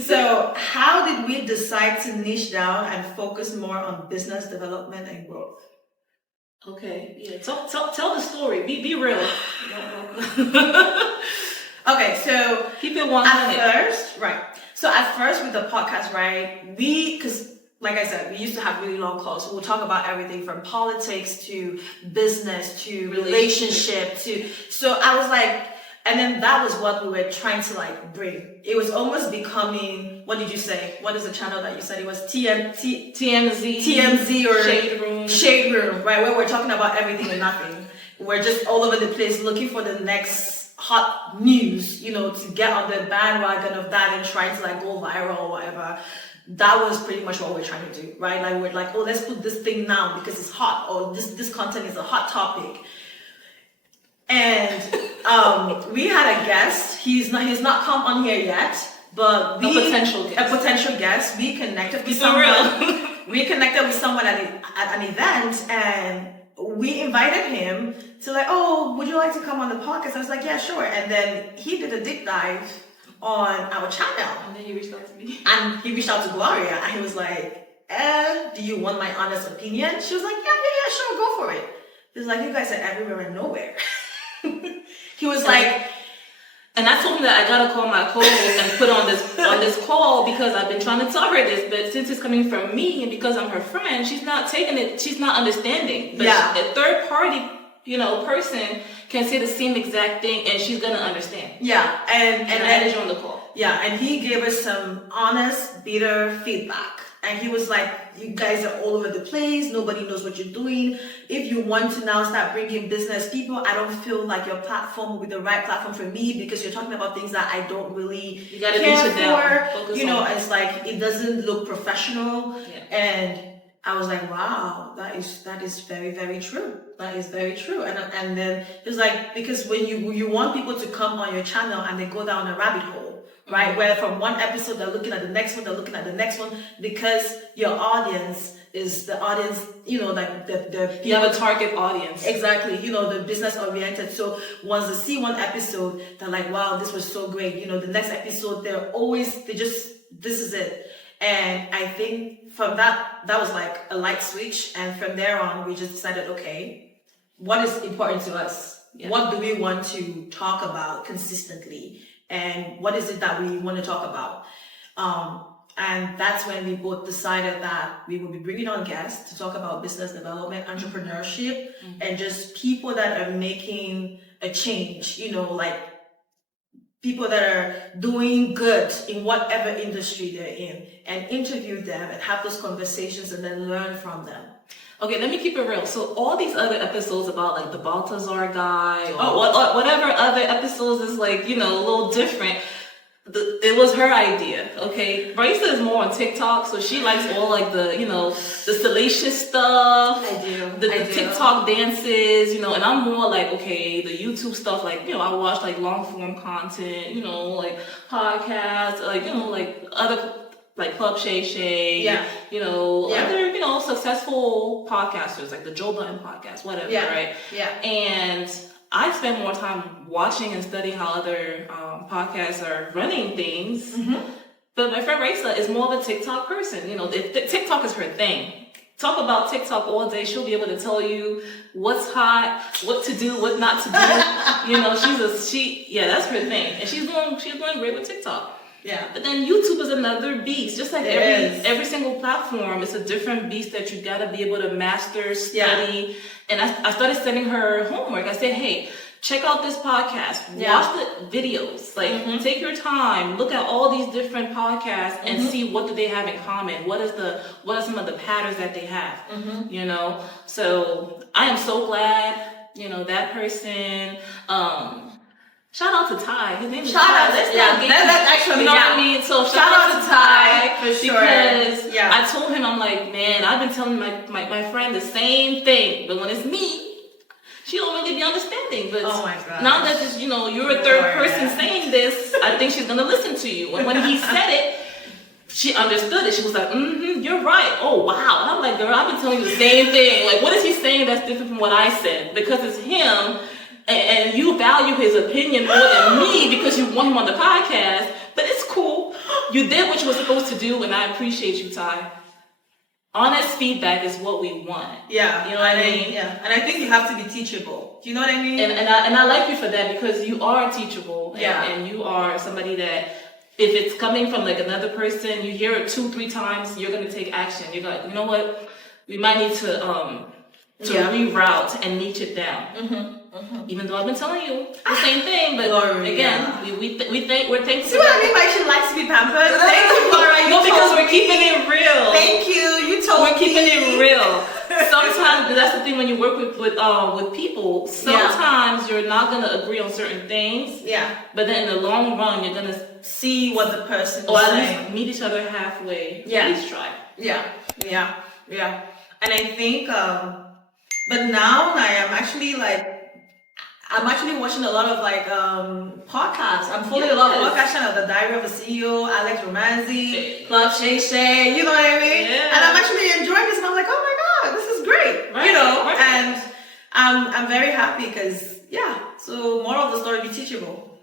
So how did we decide to niche down and focus more on business development and growth? Okay, yeah. Tell the story. Be real. Okay, so keep it 100. At first, right. So at first with the podcast, right, because like I said, we used to have really long calls. We'll talk about everything from politics to business to relationship to. So I was like, and then that was what we were trying to like bring. It was almost becoming. What did you say? What is the channel that you said it was? TMZ or Shade Room, right? Where we're talking about everything and nothing. We're just all over the place looking for the next hot news, to get on the bandwagon of that and trying to like go viral or whatever. That was pretty much what we're trying to do, right? Like we're like, oh, let's put this thing now because it's hot, or this content is a hot topic. And we had a guest. He's not come on here yet, but a potential guest. We connected with someone. We connected with someone at an event, and we invited him to like, oh, would you like to come on the podcast? I was like, yeah, sure. And then he did a deep dive on our channel. And then he reached out to me. And he reached out to Gloria, and he was like, do you want my honest opinion? She was like, yeah, sure, go for it. He was like, you guys are everywhere and nowhere. He was like, and I told him that I gotta call my co-host and put on this call because I've been trying to tell her this, but since it's coming from me and because I'm her friend, she's not taking it. She's not understanding. But a third party, person can say the same exact thing and she's gonna understand. Yeah, and I added you on the call. Yeah, and he gave us some honest, bitter feedback. And he was like, you guys are all over the place. Nobody knows what you're doing. If you want to now start bringing business people, I don't feel like your platform will be the right platform for me because you're talking about things that I don't really care for. It's like, it doesn't look professional. Yeah. And I was like, wow, that is very, very true. That is very true. And then it was like, because when you want people to come on your channel and they go down a rabbit hole, right? Where from one episode they're looking at the next one, because your audience is the audience, like the you have a target audience. Exactly, the business oriented. So once they see one episode, they're like, wow, this was so great. The next episode, this is it. And I think from that was like a light switch. And from there on, we just decided, okay, what is important to us? Yeah. What do we want to talk about consistently? And what is it that we want to talk about? And that's when we both decided that we will be bringing on guests to talk about business development, entrepreneurship, and just people that are making a change, like people that are doing good in whatever industry they're in, and interview them and have those conversations and then learn from them. Okay, let me keep it real. So all these other episodes about like the Baltazar guy or whatever other episodes is like, a little different. It was her idea, okay? Raissa is more on TikTok, so she likes all like the, the salacious stuff. I do. The TikTok dances, and I'm more like, okay, the YouTube stuff, like, I watch like long form content, like podcasts, like, like other, like Club Shay Shay, other, successful podcasters, like the Joe Budden podcast, whatever, right? Yeah. And I spend more time watching and studying how other podcasts are running things. Mm-hmm. But my friend Raissa is more of a TikTok person. TikTok is her thing. Talk about TikTok all day. She'll be able to tell you what's hot, what to do, what not to do. That's her thing. And she's doing great with TikTok. Yeah. But then YouTube is another beast. Just like every single platform, it's a different beast that you gotta be able to master, study. Yeah. And I started sending her homework. I said, hey, check out this podcast. Watch the videos. Like, take your time. Look at all these different podcasts and see what do they have in common. What are some of the patterns that they have? So I am so glad, that person. Shout out to Ty. His name is Ty. That's actually, what I mean? So shout out to Ty for sure. Because I told him, I'm like, man, I've been telling my friend the same thing, but when it's me, she don't really be understanding. But oh my God. Now that it's, you're a third person saying this, I think she's gonna listen to you. And when he said it, she understood it. She was like, you're right. Oh wow. And I'm like, girl, I've been telling you the same thing. Like, what is he saying that's different from what I said? Because it's him. And you value his opinion more than me because you want him on the podcast, but it's cool. You did what you were supposed to do, and I appreciate you, Ty. Honest feedback is what we want. Yeah. You know what I mean? Yeah. And I think you have to be teachable. Do you know what I mean? And I like you for that, because you are teachable. And you are somebody that, if it's coming from like another person, you hear it 2-3 times, you're gonna take action. You're like, you know what? We might need to reroute and niche it down. Even though I've been telling you the same thing, but Gloria. again, we're thankful. See what I mean by she likes to be pampered? Thank you, Gloria. No, because we're keeping it real. Thank you. You told me. We're keeping it real. Sometimes that's the thing when you work with people. Sometimes you're not gonna agree on certain things. Yeah. But then in the long run, you're gonna see what the person is or at saying. least meet each other halfway. Yeah. At least try. Yeah. And I think, but now I'm actually watching a lot of like podcasts. I'm following a lot of podcasts channels, The Diary of a CEO, Alex Romanzi, Club Shay Shay, you know what I mean? Yeah. And I'm actually enjoying this, and I'm like, oh my God, this is great, Right, you know? right. And I'm very happy because, so moral of the story, be teachable.